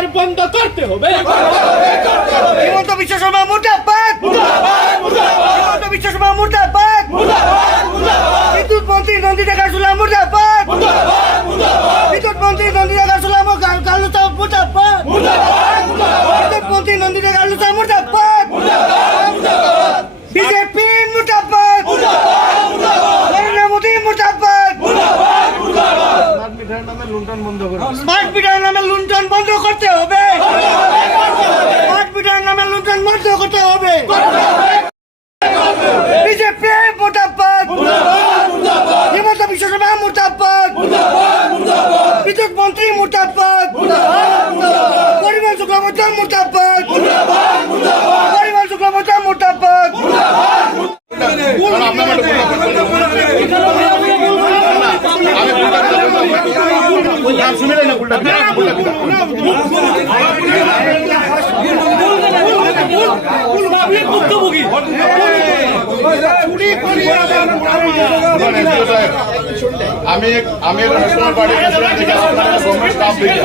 অত্যাচার বন্ধ করতে হবে। হিমন্ত বিশ্ব শর্মা মুর্দাবাদ। হিমন্ত বিশ্ব শর্মা মুর্দাবাদ। বিদ্যুৎ মন্ত্রী নন্দিতা গাছুলা মুর্দাবাদ। বিদ্যুৎ মন্ত্রী নন্দিতা গাছুলা গালুসা মুর্দাবাদ বিদ্যুৎ মন্ত্রী নন্দিতা গালুসা মুর্দাবাদ বিজেপি মুর্দাবাদ নরেন্দ্র মোদী মুর্দাবাদ স্মার্ট মিটার নামে লুণ্ঠন বন্ধ করতে হবে। স্মার্ট মিটার নামে লুণ্ঠন বন্ধ করতে হবে। বিজেপি মোটাবাদ হিমন্ত বিশ্ব শর্মা মোটাবাদ বিদ্যুৎ মন্ত্রী মোটাবাদ পরিমল শুক্লবর্ধন মোটাবাদ পরিমল শুক্লবর্ধন মোটাবাদ আমি আমি ন্যাশনাল পার্টি প্রেসিডেন্ট থেকে আপনার গভর্নমেন্ট স্টাফ থেকে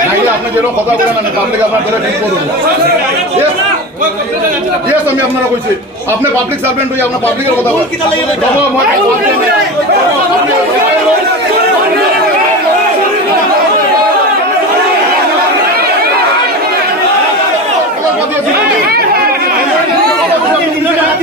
নাইলে আপনি যেরকম কথা বলেন না পাবলিক আপনার ধরে ঠিক করুন ইয়েস আমি আপনারা কইছি। আপনি পাবলিক সার্ভেন্ট হই আপনার পাবলিকের কথা বলেন।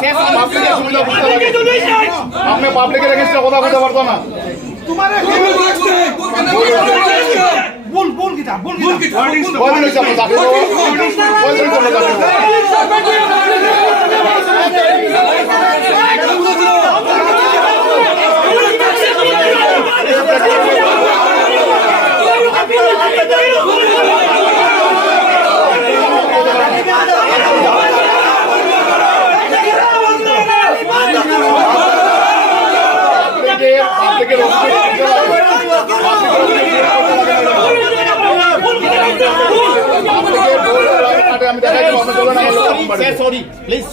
সামনে পাবলিকের সুবিধা বুঝতে লাগে। আপনি পাবলিকের এগেনস্টে কথা বলতে পারতো না? পাবলিকের পাবলিকের অসুবিধা বুঝতে লাগে। পাবলিকের ভুল রাইট কাটে আমি দেখাই দেবো, আপনি চলেন আমার লোকের বাড়িতে। সরি প্লিজ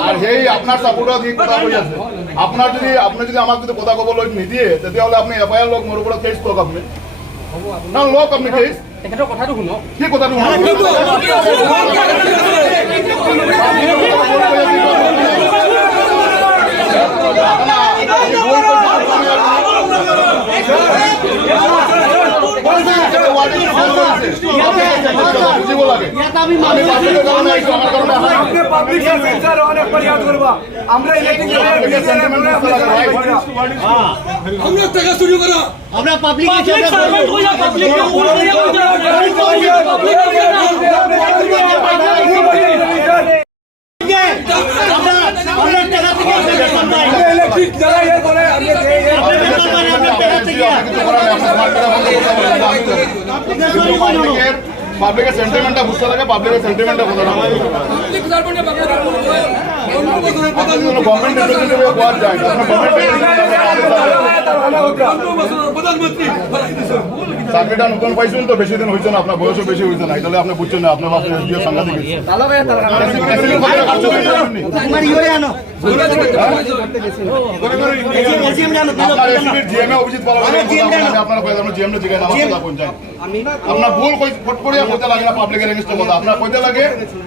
আর সেই আপনার সাপোর্টত সি কথা কৈ আছে আপনার যদি আপুনি যদি আমাক যদি কথা ক'বলৈ নিদিয়ে তেতিয়াহ'লে আপুনি এফ আই আৰ লওক মোৰ ওপৰত কেছ লওক আপুনি। না লওক আপুনি কেছ তেখেতৰ কথাটো শুনক কি কথাটো বুজিব বুঝতে লাগে, ভাই। আমরা টাকা চুরি করা আমরা পাবলিক ইলেকট্রিক পাবলিকের সেন্টিমেন্টটা বুঝতে লাগে পাবলিকের সেন্টিমেন্টটা বোঝানো গভর্নমেন্ট রিপ্রেজেন্টেটিভ পাওয়া যায় না সার্ভেটা নতুন পাইছেন তো বেশি দিন হয়েছে না আপনার বয়সও বেশি হয়েছে না তাহলে আপনি বুঝছেন না আপনার আপনার এনজিও সাংঘাতিক আপনার ভুল ফট লাগে না পাবলিকের এগেনস্টে কথা আপনার কইতে লাগে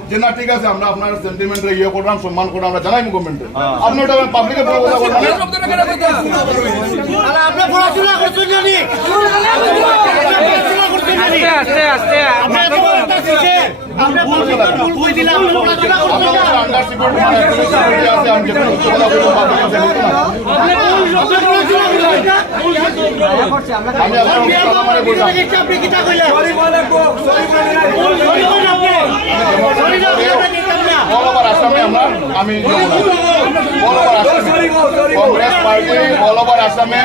যে না ঠিক আছে আমরা আপনার সেন্টিমেন্টে ইয়ে করলাম সম্মান করলাম আমরা জানাই গভর্নমেন্টে আপনি ওটা পাবলিকের কথা আমি। আপনার আমি কংগ্রেস পার্টি অল ওভার আসামে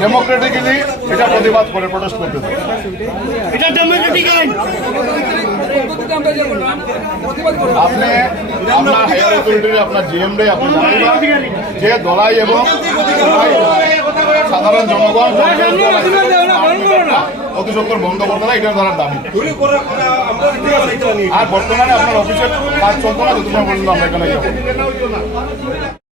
ডেমোক্রেটিক্যালি এটা প্রতিবাদ করে প্রোটেস্ট করতে যে দলাই এবং সাধারণ জনগণ অতি সত্তর বন্ধ করতে না এটা ধরার দাবি। আর বর্তমানে আপনার অফিসের কাজ চলতো না যতক্ষণ এখানে